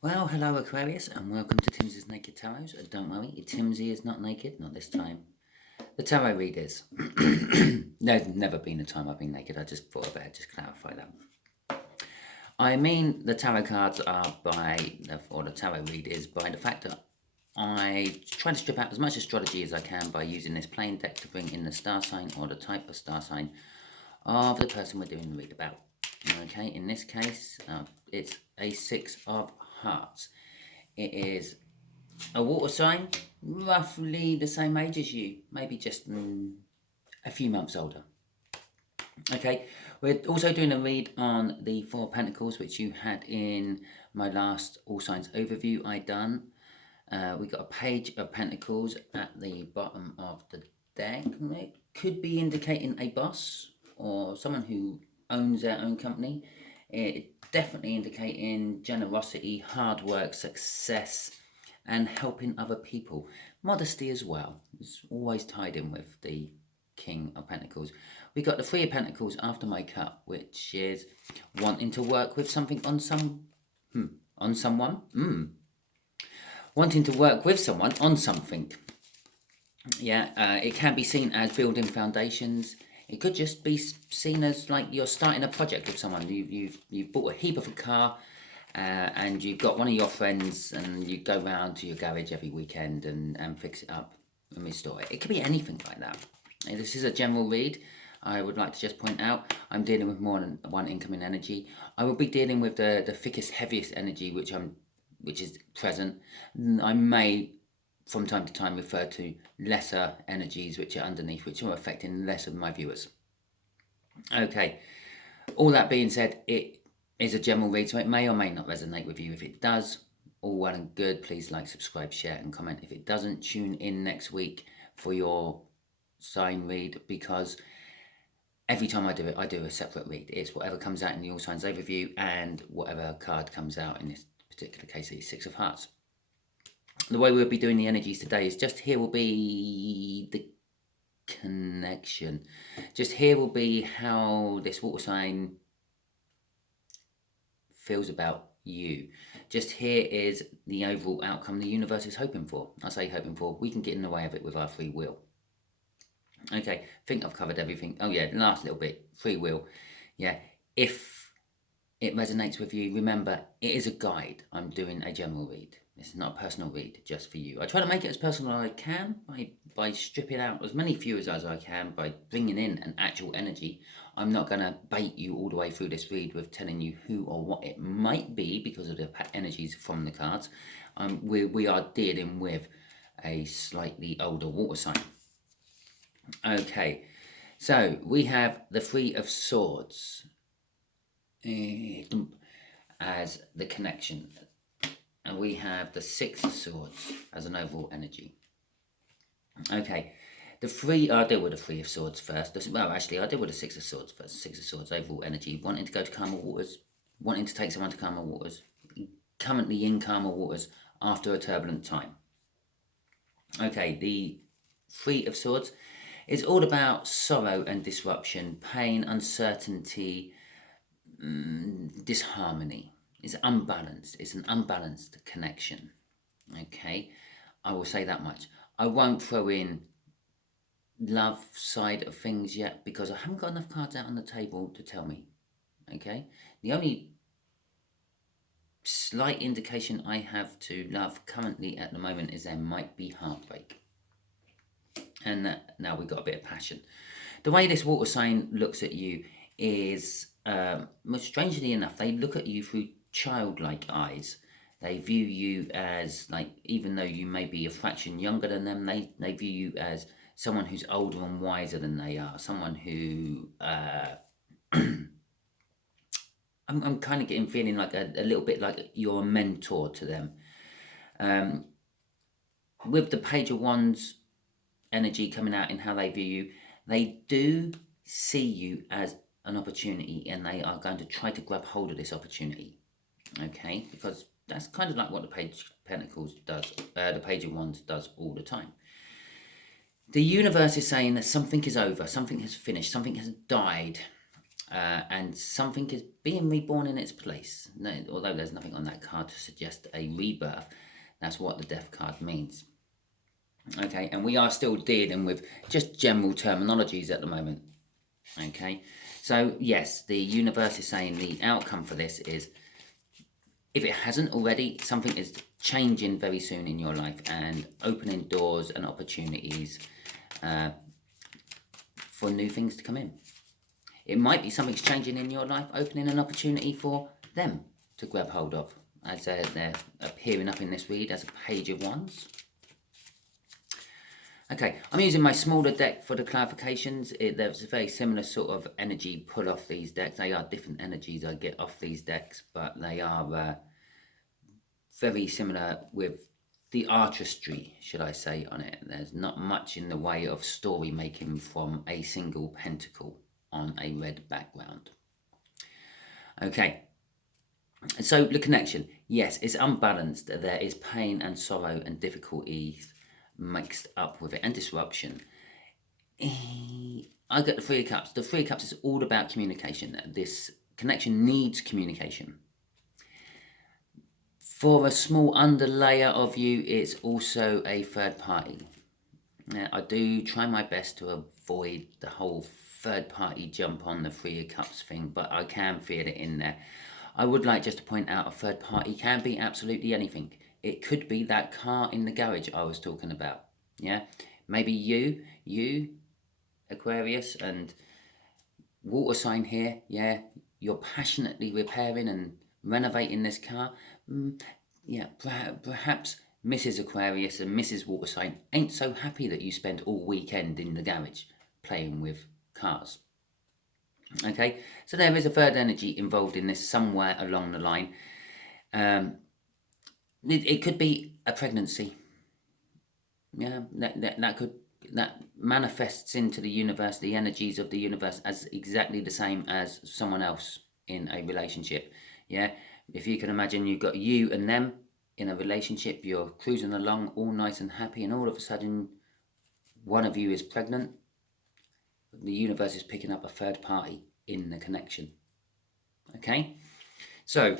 Well, hello Aquarius, and welcome to Timsy's Naked Tarot. Don't worry, Timsy is not naked, not this time. The tarot readers. There's never been a time I've been naked. I just thought I better just clarify that. I mean, the tarot cards are or the tarot readers, by the fact that I try to strip out as much astrology as I can by using this plain deck to bring in the star sign or the type of star sign of the person we're doing the read about. Okay, in this case, it's a Six of Hearts. It is a water sign, roughly the same age as you, maybe just a few months older. Okay, we're also doing a read on the Four of Pentacles, which you had in my last All Signs overview I done. We got a Page of Pentacles at the bottom of the deck. It could be indicating a boss or someone who owns their own company. It definitely indicating generosity, hard work, success, and helping other people. Modesty as well. It's always tied in with the King of Pentacles. We got the Three of Pentacles after my cut, which is wanting to work with something on someone. Wanting to work with someone on something. Yeah, it can be seen as building foundations. It could just be seen as like you're starting a project with someone. You've bought a heap of a car, and you've got one of your friends, and you go round to your garage every weekend and fix it up and restore it. It could be anything like that. This is a general read. I would like to just point out I'm dealing with more than one incoming energy. I will be dealing with the thickest, heaviest energy, which is present. I may from time to time refer to lesser energies which are underneath, which are affecting less of my viewers. Okay, all that being said, it is a general read, so it may or may not resonate with you. If it does, all well and good. Please like, subscribe, share, and comment. If it doesn't, tune in next week for your sign read, because every time I do it, I do a separate read. It's whatever comes out in the All Signs overview and whatever card comes out in this particular case, the Six of Hearts. The way we'll be doing the energies today is just here will be the connection. Just here will be how this water sign feels about you. Just here is the overall outcome the universe is hoping for. I say hoping for, we can get in the way of it with our free will. Okay, I think I've covered everything. Oh yeah, last little bit, free will. Yeah, if it resonates with you, remember, it is a guide. I'm doing a general read. This is not a personal read, just for you. I try to make it as personal as I can by stripping out as many viewers as I can, by bringing in an actual energy. I'm not going to bait you all the way through this read with telling you who or what it might be because of the energies from the cards. We are dealing with a slightly older water sign. Okay, so we have the Three of Swords as the connection, and we have the Six of Swords as an overall energy. Okay, I'll deal with the Three of Swords first. Well, actually, I'll deal with the Six of Swords first. Six of Swords, overall energy, wanting to go to calmer waters, wanting to take someone to calmer waters, currently in calmer waters after a turbulent time. Okay, the Three of Swords is all about sorrow and disruption, pain, uncertainty, disharmony. It's unbalanced. It's an unbalanced connection. Okay, I will say that much. I won't throw in love side of things yet because I haven't got enough cards out on the table to tell me. Okay, the only slight indication I have to love currently at the moment is there might be heartbreak. And now we've got a bit of passion. The way this water sign looks at you is, strangely enough, they look at you through childlike eyes. They view you as, like, even though you may be a fraction younger than them, they view you as someone who's older and wiser than they are. Someone who, I'm kind of getting feeling like a little bit like you're a mentor to them. With the Page of Wands energy coming out in how they view you, they do see you as an opportunity, and they are going to try to grab hold of this opportunity. Okay, because that's kind of like what the Page of Pentacles does, the Page of Wands does all the time. The universe is saying that something is over, something has finished, something has died. and something is being reborn in its place. No, although there's nothing on that card to suggest a rebirth, that's what the Death card means. Okay, and we are still dealing with just general terminologies at the moment. Okay, so yes, the universe is saying the outcome for this is, if it hasn't already, something is changing very soon in your life and opening doors and opportunities for new things to come in. It might be something's changing in your life, opening an opportunity for them to grab hold of, as they're appearing up in this read as a Page of Wands. Okay, I'm using my smaller deck for the clarifications. There's a very similar sort of energy pull off these decks. They are different energies I get off these decks, but they are very similar with the artistry, should I say, on it. There's not much in the way of story making from a single pentacle on a red background. Okay, so the connection, yes, it's unbalanced. There is pain and sorrow and difficulties mixed up with it, and disruption. I get the Three of Cups. The Three of Cups is all about communication. This connection needs communication. For a small underlayer of you, it's also a third party. Now, I do try my best to avoid the whole third party jump on the Three of Cups thing, but I can feel it in there. I would like just to point out a third party can be absolutely anything. It could be that car in the garage I was talking about. Yeah, maybe you, Aquarius, and water sign here. Yeah, you're passionately repairing and renovating this car. Yeah, perhaps Mrs. Aquarius and Mrs. Water sign ain't so happy that you spend all weekend in the garage playing with cars. Okay, so there is a third energy involved in this somewhere along the line. It could be a pregnancy. Yeah, that manifests into the universe, the energies of the universe, as exactly the same as someone else in a relationship. Yeah, if you can imagine, you've got you and them in a relationship, you're cruising along all nice and happy, and all of a sudden one of you is pregnant. The universe is picking up a third party in the connection. Okay, so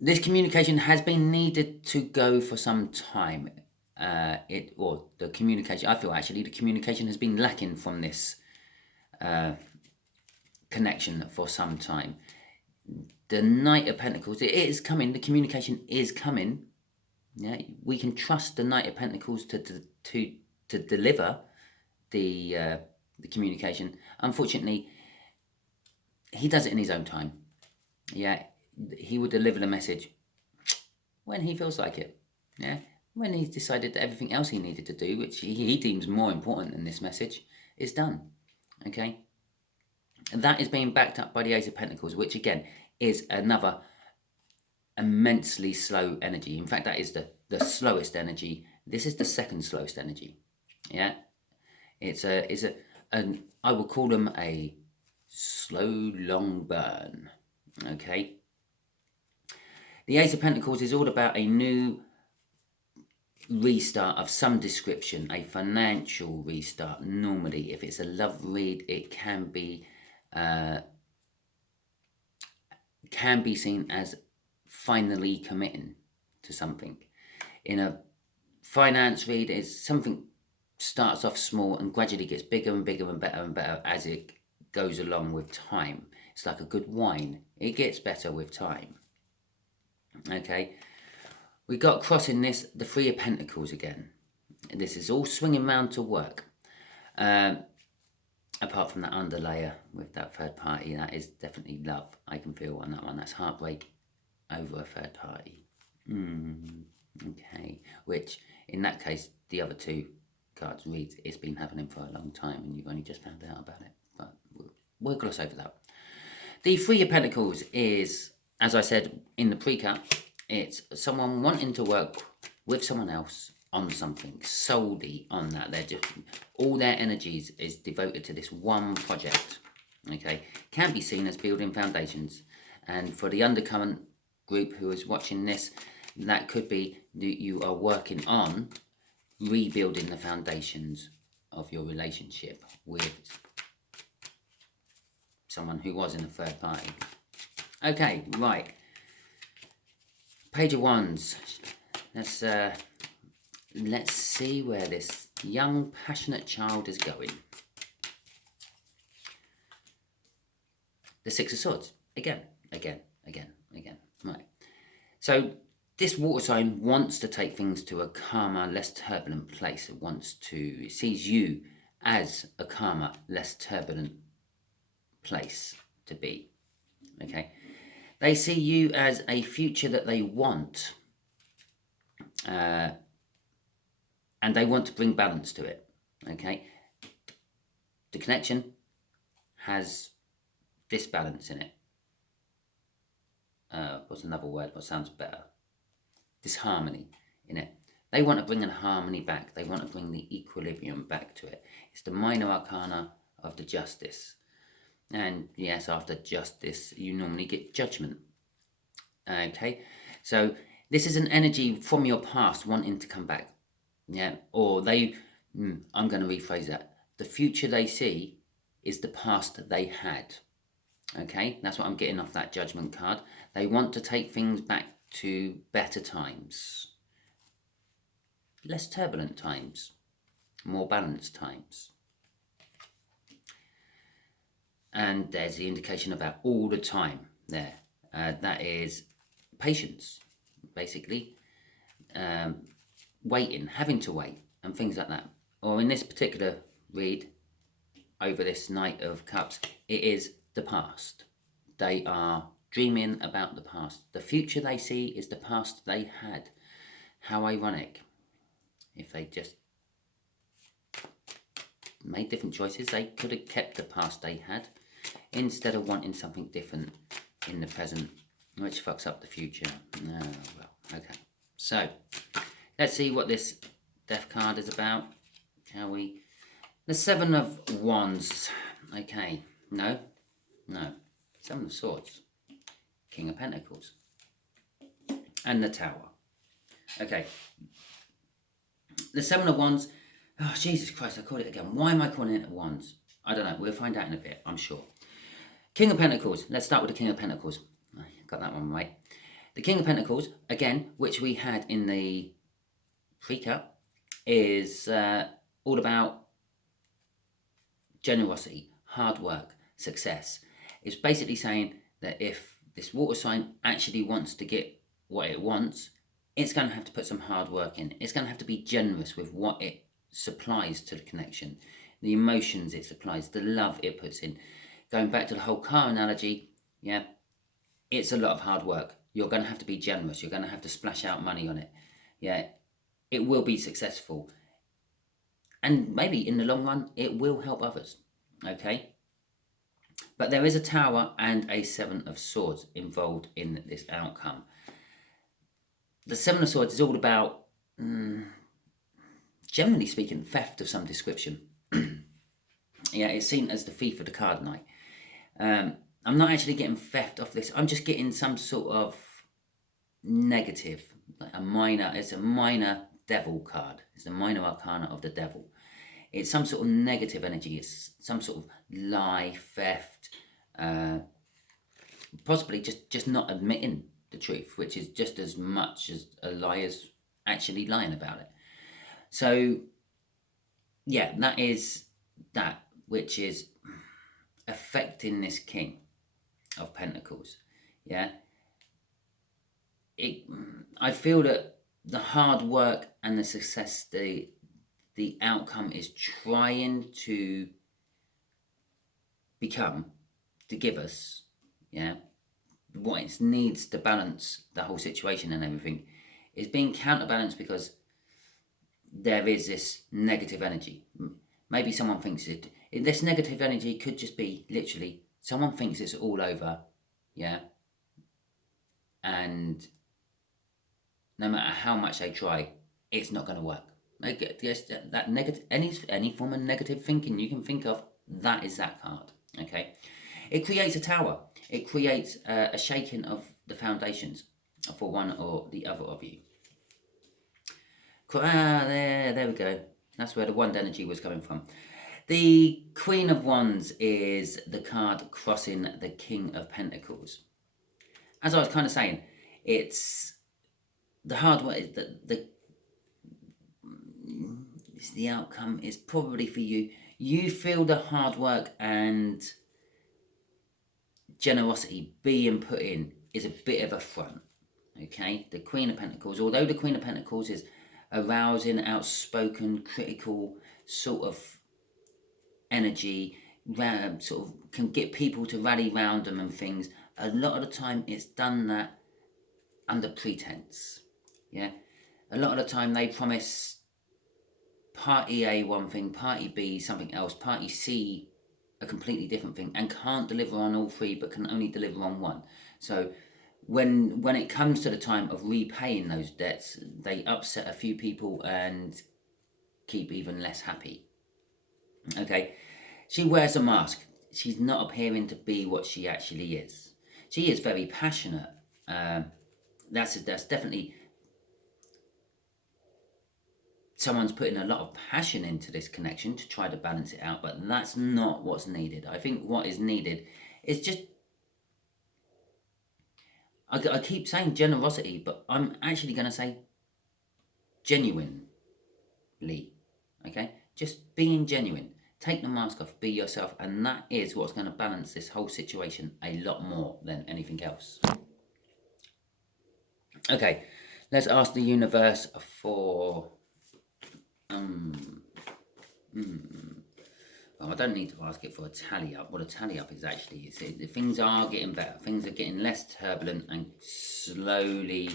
this communication has been needed to go for some time. The communication, I feel actually the communication has been lacking from this connection for some time. The Knight of Pentacles, it is coming. The communication is coming. Yeah, we can trust the Knight of Pentacles to deliver the communication. Unfortunately, he does it in his own time. Yeah, he will deliver the message when he feels like it. Yeah, when he's decided that everything else he needed to do, which he deems more important than this message, is done. Okay, and that is being backed up by the Ace of Pentacles, which again is another immensely slow energy. In fact, that is the slowest energy. This is the second slowest energy. Yeah, it's I will call them a slow, long burn. Okay. The Ace of Pentacles is all about a new restart of some description, a financial restart. Normally, if it's a love read, it can be seen as finally committing to something. In a finance read, it's something starts off small and gradually gets bigger and bigger and better and better as it goes along with time. It's like a good wine. It gets better with time. Okay, we got crossing this, the Three of Pentacles again. This is all swinging round to work. Apart from that underlayer with that third party, that is definitely love. I can feel on that one. That's heartbreak over a third party. Okay, which in that case, the other two cards reads it's been happening for a long time and you've only just found out about it. But we'll gloss over that. The Three of Pentacles is, as I said in the pre-cut, it's someone wanting to work with someone else on something, solely on that. They're just, all their energies is devoted to this one project. Okay, can be seen as building foundations. And for the undercurrent group who is watching this, that could be that you are working on rebuilding the foundations of your relationship with someone who was in a third party. Okay, right. Page of Wands. Let's see where this young, passionate child is going. The Six of Swords. Again. Right. So this water sign wants to take things to a calmer, less turbulent place. It sees you as a calmer, less turbulent place to be. Okay. They see you as a future that they want. And they want to bring balance to it. Okay. The connection has this balance in it. What's another word? What sounds better? This harmony in it. They want to bring a harmony back. They want to bring the equilibrium back to it. It's the minor arcana of the Justice. And yes, after Justice, you normally get Judgment. Okay, so this is an energy from your past wanting to come back. Yeah, or I'm going to rephrase that. The future they see is the past they had. Okay, that's what I'm getting off that Judgment card. They want to take things back to better times, less turbulent times, more balanced times. And there's the indication about all the time there. That is patience, basically. Waiting, having to wait, and things like that. Or in this particular read, over this Knight of Cups, it is the past. They are dreaming about the past. The future they see is the past they had. How ironic. If they just made different choices, they could have kept the past they had instead of wanting something different in the present, which fucks up the future. Oh, well, okay. So, let's see what this Death card is about, shall we? The Seven of Wands. Okay. No. Seven of Swords. King of Pentacles. And the Tower. Okay. The Seven of Wands. Oh, Jesus Christ, I called it again. Why am I calling it Wands? I don't know. We'll find out in a bit, I'm sure. King of Pentacles. Let's start with the King of Pentacles. I got that one right. The King of Pentacles, again, which we had in the pre-cut, is all about generosity, hard work, success. It's basically saying that if this water sign actually wants to get what it wants, it's going to have to put some hard work in. It's going to have to be generous with what it supplies to the connection, the emotions it supplies, the love it puts in. Going back to the whole car analogy, yeah, it's a lot of hard work. You're going to have to be generous. You're going to have to splash out money on it. Yeah, it will be successful. And maybe in the long run, it will help others. Okay? But there is a Tower and a Seven of Swords involved in this outcome. The Seven of Swords is all about, generally speaking, theft of some description. Yeah, it's seen as the thief of the card knight. I'm not actually getting theft off this. I'm just getting some sort of negative, like it's a minor devil card. It's the minor arcana of the devil. It's some sort of negative energy. It's some sort of lie, theft, possibly just not admitting the truth, which is just as much as a liar's actually lying about it. So, yeah, that is that which is affecting this King of Pentacles. Yeah, I feel that the hard work and the success, the outcome is trying to give us, yeah, what it needs to balance the whole situation and everything, is being counterbalanced because there is this negative energy. Maybe someone thinks this negative energy could just be literally someone thinks it's all over, yeah, and no matter how much they try, it's not going to work. That negative, any form of negative thinking you can think of, that is that card. Okay, it creates a tower. It creates a shaking of the foundations for one or the other of you. There we go. That's where the wand energy was coming from. The Queen of Wands is the card crossing the King of Pentacles. As I was kind of saying, it's the hard work. The outcome is probably for you. You feel the hard work and generosity being put in is a bit of a front. Okay, the Queen of Pentacles, although the Queen of Pentacles is arousing, outspoken, critical sort of energy, sort of can get people to rally round them and things, a lot of the time it's done that under pretense. Yeah, a lot of the time they promise party A one thing, party B something else, party C a completely different thing, and can't deliver on all three but can only deliver on one. So when it comes to the time of repaying those debts, they upset a few people and keep even less happy. Okay, she wears a mask. She's not appearing to be what she actually is. She is very passionate. That's definitely someone's putting a lot of passion into this connection to try to balance it out, but that's not what's needed. I think what is needed is just, I keep saying generosity, but I'm actually going to say genuinely. Okay, just being genuine. Take the mask off, be yourself, and that is what's going to balance this whole situation a lot more than anything else. Okay, let's ask the universe for well, I don't need to ask it for a tally up. What a tally up is actually, things are getting better. Things are getting less turbulent and slowly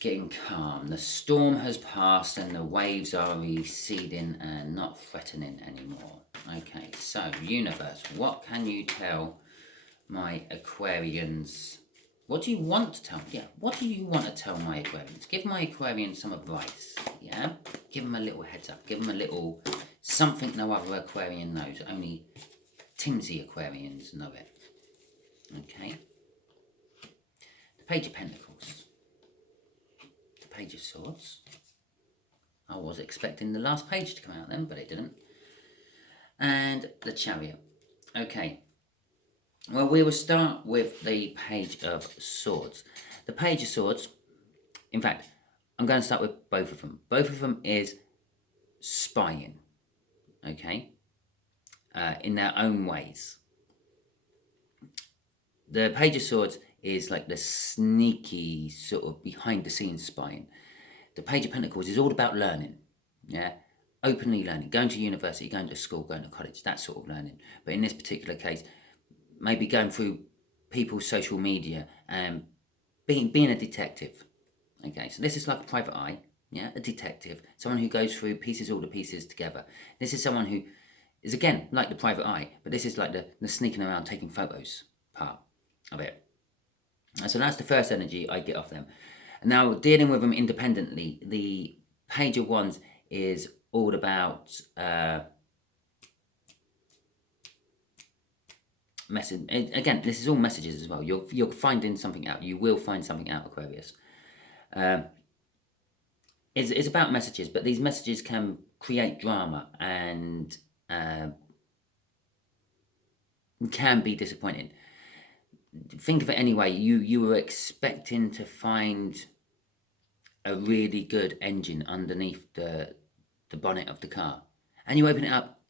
getting calm. The storm has passed and the waves are receding and not threatening anymore. Okay, so universe, what can you tell my Aquarians? What do you want to tell? Yeah, what do you want to tell my Aquarians? Give my Aquarians some advice. Yeah, give them a little heads up. Give them a little something no other Aquarian knows. Only Timsy Aquarians know it. Okay. The Page of Pentacles. The Page of Swords. I was expecting the last page to come out then, but it didn't. And the Chariot. Okay. Well, we will start with the Page of Swords. The Page of Swords, in fact, I'm going to start with both of them. Both of them is spying, okay, in their own ways. The Page of Swords is like the sneaky sort of behind-the-scenes spying. The Page of Pentacles is all about learning, yeah, openly learning, going to university, going to school, going to college, that sort of learning. But in this particular case, maybe going through people's social media and being a detective. Okay, so this is like a private eye, yeah, a detective, someone who goes through, pieces all the pieces together. This is someone who is, again, like the private eye, but this is like the sneaking around, taking photos part of it. And so that's the first energy I get off them. Now, dealing with them independently, the Page of Wands is all about message. Again, this is all messages as well. You're finding something out. You will find something out, Aquarius. It's about messages, but these messages can create drama and can be disappointing. Think of it anyway. You were expecting to find a really good engine underneath the bonnet of the car, and you open it up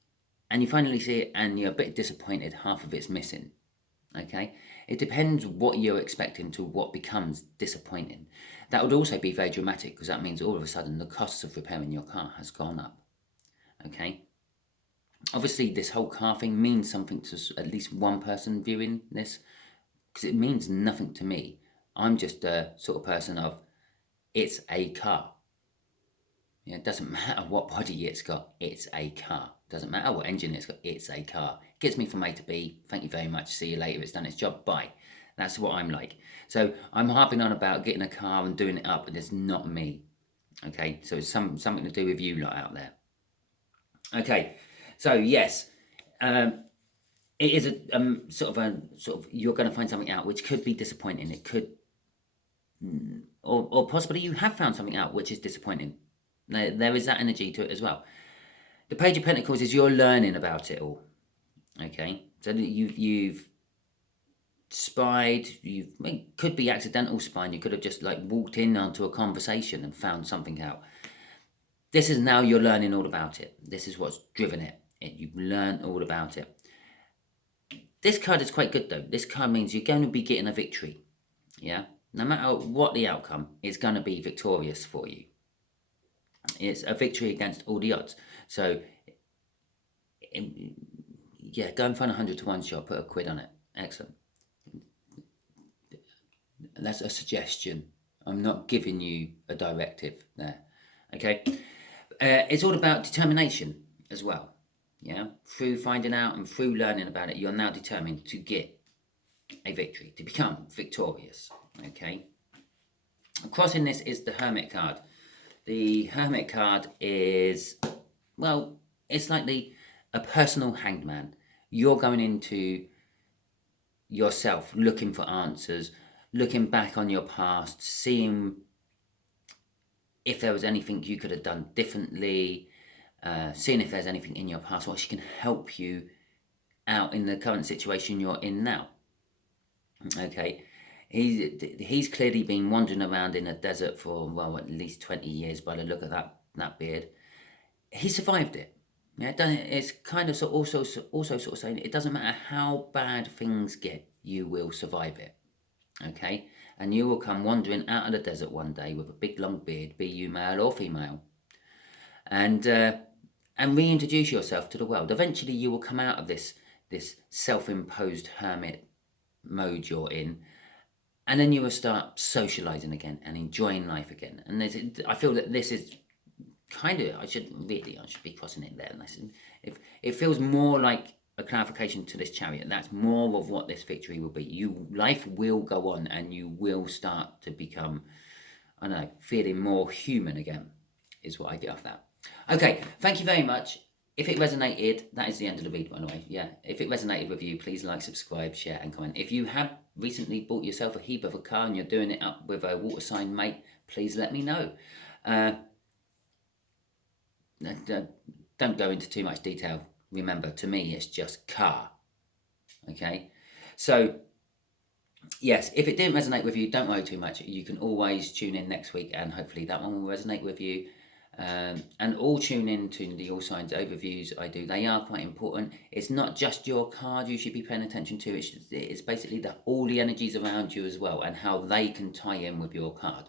and you finally see it and you're a bit disappointed. Half of it's missing. Okay, it depends what you're expecting to what becomes disappointing. That would also be very dramatic, because that means all of a sudden the costs of repairing your car has gone up. Okay, obviously this whole car thing means something to at least one person viewing this, because it means nothing to me. I'm just a sort of person of, it's a car. Yeah, it doesn't matter what body it's got, it's a car. Doesn't matter what engine it's got, it's a car. It gets me from A to B. Thank you very much. See you later. It's done its job. Bye. That's what I'm like. So I'm harping on about getting a car and doing it up, and it's not me. Okay, so it's something to do with you lot out there. Okay, so yes, it is a sort of you're going to find something out which could be disappointing. It could, or possibly you have found something out which is disappointing. There is that energy to it as well. The Page of Pentacles is you're learning about it all. Okay, so you've spied, it could be accidental spying, you could have just like walked in onto a conversation and found something out. This is now you're learning all about it. This is what's driven it. You've learned all about it. This card is quite good though. This card means you're going to be getting a victory. Yeah, no matter what the outcome, it's going to be victorious for you. It's a victory against all the odds. So yeah, go and find 100 to 1 shot, put a quid on it. Excellent. That's a suggestion. I'm not giving you a directive there. Okay. It's all about determination as well. Yeah. Through finding out and through learning about it, you're now determined to get a victory, to become victorious. Okay. Crossing this is the Hermit card. The Hermit card is, well, it's like a personal hanged man. You're going into yourself, looking for answers, looking back on your past, seeing if there was anything you could have done differently, seeing if there's anything in your past which can help you out in the current situation you're in now. Okay, he's clearly been wandering around in a desert for, well, at least 20 years by the look of that beard. He survived it. Yeah, it's kind of also sort of saying it doesn't matter how bad things get, you will survive it. Okay, and you will come wandering out of the desert one day with a big long beard, be you male or female, and reintroduce yourself to the world. Eventually, you will come out of this self-imposed hermit mode you're in, and then you will start socializing again and enjoying life again. And I feel that this is kind of, I should be crossing it there. If it feels more like a clarification to this Chariot, that's more of what this victory will be. Life will go on, and you will start to become, I don't know, feeling more human again, is what I get off that. Okay, thank you very much. If it resonated, that is the end of the video, by the way. Yeah, if it resonated with you, please like, subscribe, share, and comment. If you have recently bought yourself a heap of a car and you're doing it up with a water sign mate, please let me know. Don't go into too much detail. Remember, to me, it's just car. Okay? So, yes, if it didn't resonate with you, don't worry too much. You can always tune in next week, and hopefully that one will resonate with you. And all tune in to the All Signs overviews I do. They are quite important. It's not just your card you should be paying attention to. It's basically all the energies around you as well, and how they can tie in with your card.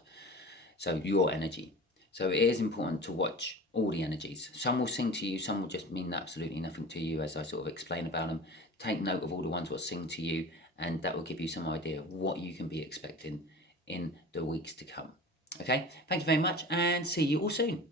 So, your energy. So it is important to watch all the energies. Some will sing to you, some will just mean absolutely nothing to you, as I sort of explain about them. Take note of all the ones that sing to you, and that will give you some idea of what you can be expecting in the weeks to come. Okay, thank you very much, and see you all soon.